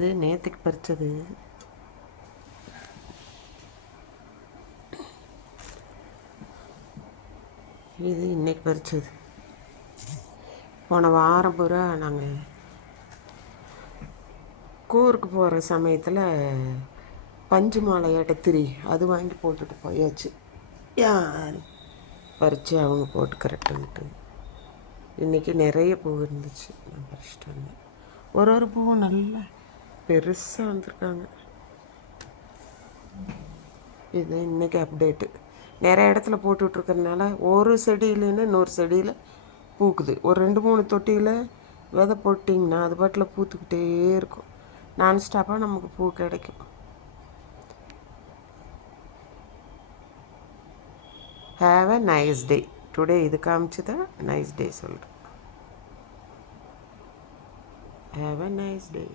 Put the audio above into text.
இது நேற்றுக்கு பறிச்சது. இது இன்னைக்கு பறிச்சது. போன வாரம் பூரா நாங்கள் கூருக்கு போகிற சமயத்தில் பஞ்சு மாலை திரி அது வாங்கி போட்டுட்டு போயாச்சு. யார் பறித்து அவங்க போட்டுக்கிறட்டுன்ட்டு. இன்றைக்கி நிறைய பூ இருந்துச்சு, நான் பறிச்சிட்டு வந்தேன். ஒரு பூவும் நல்லா பெருசாக வந்திருக்காங்க. இது இன்றைக்கி அப்டேட்டு. நிறைய இடத்துல போட்டுட்ருக்கறனால ஒரு செடியிலன்னா இன்னொரு செடியில் பூக்குது. ஒரு 2-3 தொட்டியில் விதை போட்டிங்கன்னா அது பாட்டில் பூத்துக்கிட்டே இருக்கும். நான்ஸ்டாப்பாக நமக்கு பூ கிடைக்கும். Have a nice day. Today இது காமிச்சுதான் நைஸ் டே சொல்கிறேன். Have a nice day.